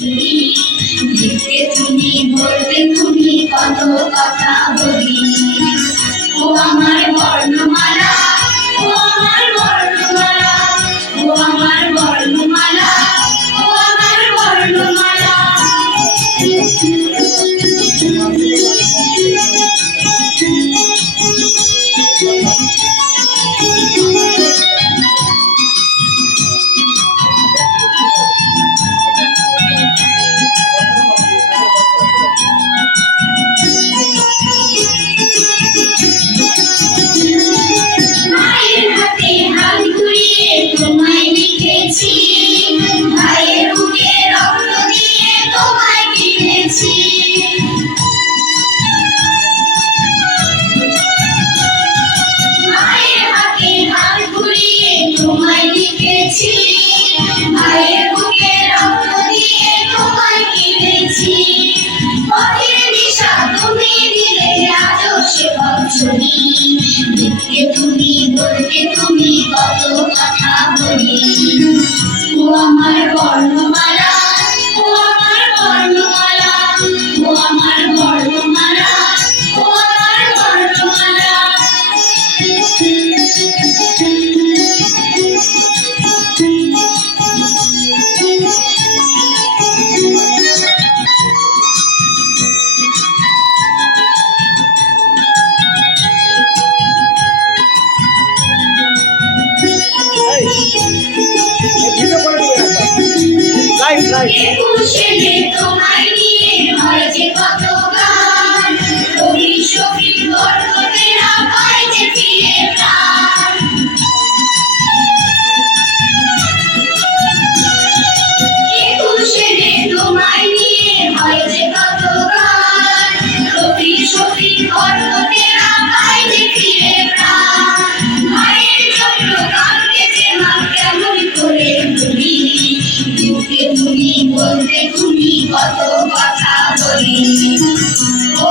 লিখতে তুমি, বলতে তুমি, কত কথা বলি। ও আমার বর্ণমালা, ও আমার বর্ণমালা, ও আমার বর্ণমালা, ও আমার বর্ণমালা। মায়ের হাতে হাত ঘুরিয়ে তোমায় লিখেছি, ভাইয়ের বুকে রক্ত দিয়ে তোমায় কিনেছি। মায়ের হাতে হাত ঘুরিয়ে তোমায় লিখেছি, ভাইয়ের বুকে রক্ত দিয়ে তোমায় কিনেছি। পথের দিশা তুমি দিলে, আজও সে পথ চলি। লিখতে তুমি, বলতে তুমি, কত কথা বলি। ও আমার বর্ণমালা, ও আমার বর্ণমালা, ও আমার বর্ণমালা, ও আমার বর্ণমালা। একুশে মে তোমায় নিয়ে হয় যে কত গান, কবি শফিক বরকতেরা পায় যে ফিরে প্রাণ। একুশে মে তোমায় নিয়ে হয় যে কত গান, কবি শফিক বরকতেরা পায় যে ফিরে প্রাণ। মায়ের জন্য কাঁদতেছে মা, কেমন করে ভুলি। লিখতে তুমি, বলতে তুমি, কত কথা বলি। ও